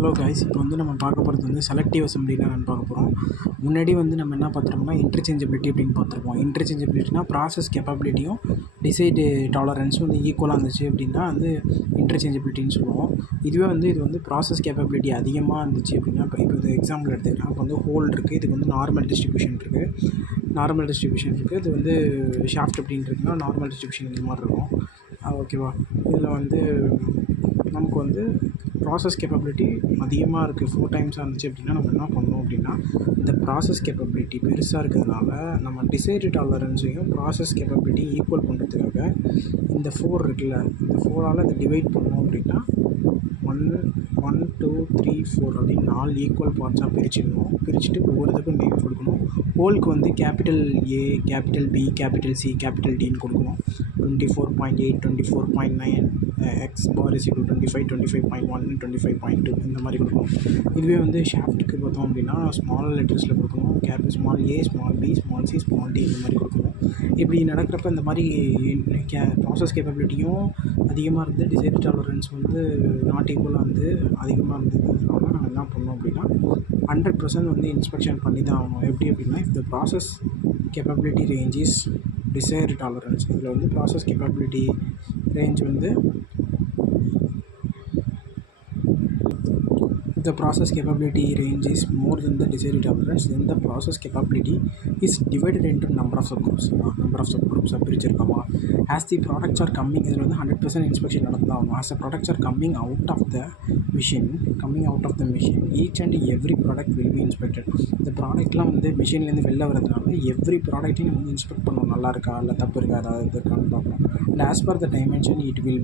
Hello guys, இப்போ வந்து நம்ம பார்க்க போகிறது வந்து செலக்டிவ் அசெம்பிளினா என்னென்னு பார்க்க போகிறோம். முன்னாடி வந்து நம்ம என்ன பார்த்துருக்கோம்னா இன்டர்சேஞ்சபிலிட்டி அப்படின்னு பார்த்துருப்போம். இன்டர்சேஞ்சபிலிட்டினா ப்ராசஸ் கேப்பபிலிட்டியும் டிசைடு டாலரன்ஸும் வந்து ஈக்குவலாக இருந்துச்சு அப்படின்னா வந்து இன்டர்சேஞ்சபிலிட்டின்னு சொல்லுவோம். இதுவே வந்து இது வந்து ப்ராசஸ் கேப்பபிலிட்டி அதிகமாக இருந்துச்சு அப்படின்னா, இப்போ இது எக்ஸாம்பிள் எடுத்துக்கலாம். இப்போ வந்து ஹோல் இருக்குது, இதுக்கு வந்து நார்மல் டிஸ்ட்ரிபியூஷன் இருக்குது. இது வந்து ஷாஃப்ட் அப்படின்னு இருக்குன்னா நார்மல் டிஸ்ட்ரிபியூஷன் இந்த மாதிரி இருக்கும். ஓகேவா? இதில் வந்து நமக்கு வந்து ப்ராசஸ் கேப்பபிலிட்டி அதிகமாக இருக்குது, 4 டைம்ஸாக இருந்துச்சு அப்படின்னா நம்ம என்ன பண்ணணும் அப்படின்னா, இந்த ப்ராசஸ் கேப்பபிலிட்டி பெருசாக இருக்கிறதுனால நம்ம டிசைடு டாலரன்ஸையும் ப்ராசஸ் கேப்பபிலிட்டி ஈக்குவல் பண்ணுறதுக்காக இந்த 4 இருக்குல்ல, இந்த 4ஆல் இதை டிவைட் பண்ணோம் அப்படின்னா 1 2 3 4 அப்படின்னு 4 ஈக்குவல் பார்ட்ஸாக பிரிச்சுக்கணும். பிரிச்சுட்டு ஒவ்வொருத்துக்கும் நேம் கொடுக்கணும். ஹோலுக்கு வந்து capital A, capital B, capital C, capital டின்னு கொடுக்கணும். 24.8, 24.9 எக்ஸ் பார் இஸ் ஈக்குவல் 25, 25.1, 25.2 இந்த மாதிரி கொடுக்கணும். இதுவே வந்து ஷாஃப்ட்டுக்கு பார்த்தோம் அப்படின்னா ஸ்மால் லெட்டர்ஸில் கொடுக்கணும். Small a, small b, small c, small d இந்த மாதிரி கொடுக்கணும். இப்படி நடக்கிறப்ப இந்த மாதிரி ப்ராசஸ் கேப்பபிலிட்டியும் அதிகமாக இருந்து டிசைடு டாலரன்ஸ் வந்து நாட் ஈக்குவலாக வந்து அதிகமாக இருந்ததுனால நாங்கள் என்ன பண்ணோம் அப்படின்னா 100% வந்து இன்ஸ்பெக்ஷன் பண்ணி தான் ஆகணும். எப்படி அப்படின்னா, இந்த process capability range is decide tolerance. இதில் வந்து ப்ராசஸ் கேப்பபிலிட்டி ரேஞ்ச் வந்து if the process capability range is more than the desired tolerance, then the process capability is divided into number of subgroups பிரிச்சிருக்கோமா. as the products are coming, இதில் வந்து 100% inspection நடந்தாகும். as the products are coming out of the machine, each and every product will be inspected. இந்த ப்ராடக்ட்லாம் வந்து மிஷின்லேருந்து வெளில வரதுனால every ப்ராடக்ட்டையும் நம்ம வந்து inspect பண்ணணும். நல்லா இருக்கா, இல்லை தப்பு இருக்கா, அதாவது இருக்கான்னு பார்க்கணும். and as per the dimension it will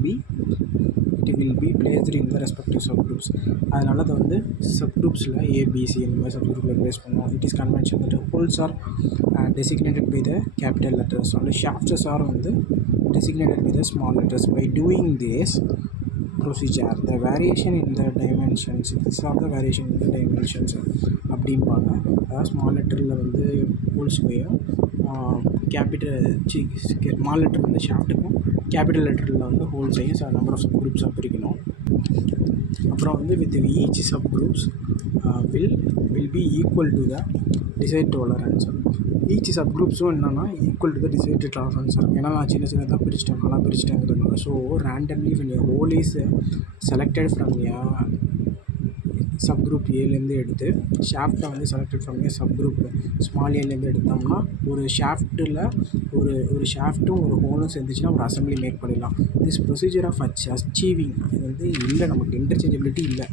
be placed in the respective subgroups. அதனால் அதை வந்து சப்குரூப்ஸில் ஏபிசி இந்த மாதிரி சப்குரூப்பில் ப்ளேஸ் பண்ணுவோம். It is convention that holes are designated by the capital letters and shafts are வந்து designated by the small letters. By doing this procedure, the variation in the dimensions, these are the variation in the dimensions அப்படிம்பாங்க. அதாவது small லெட்டரில் வந்து ஹோல்ஸுக்கையும் small letter வந்து ஷாஃப்ட்டுக்கும் capital லெட்டரில் வந்து ஹோல்ஸையும் number of sub குரூப்ஸாக பிரிக்கணும். அப்புறம் வந்து with each sub groups will be equal to the decide tolerance. Each sub குரூப்ஸும் என்னென்னா equal to the decide tolerance இருக்கும். ஏன்னா நான் சின்னதாக பிரிச்சிட்டேன், நல்லா பிரிச்சிட்டேங்கிறதுனால. So randomly when a whole is selected from a sub group ஏலேருந்து எடுத்து ஷாஃப்ட்டை வந்து selected from a sub group small ஏலேருந்து எடுத்தோம்னா ஒரு ஷாஃப்ட்டில் ஒரு ஷாஃப்ட்டும் ஒரு ஹோலும் சேர்ந்துச்சுன்னா ஒரு அசம்பிளி மேக் பண்ணிடலாம். திஸ் ப்ரொசீஜர் ஆஃப் அச்சீவிங் இது வந்து இல்லை, நமக்கு இன்டர்சேஞ்சபிலிட்டி இல்லை.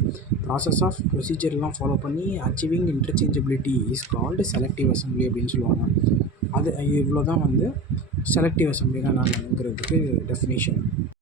ப்ராசஸ் ஆஃப் ப்ரொசீஜர்லாம் ஃபாலோ பண்ணி achieving interchangeability is called selective assembly அப்படின்னு சொல்லுவாங்க. அது இவ்வளோ தான் வந்து செலக்டிவ் அசம்பிளினா என்னங்கிறதுக்கு டெஃபினேஷன்.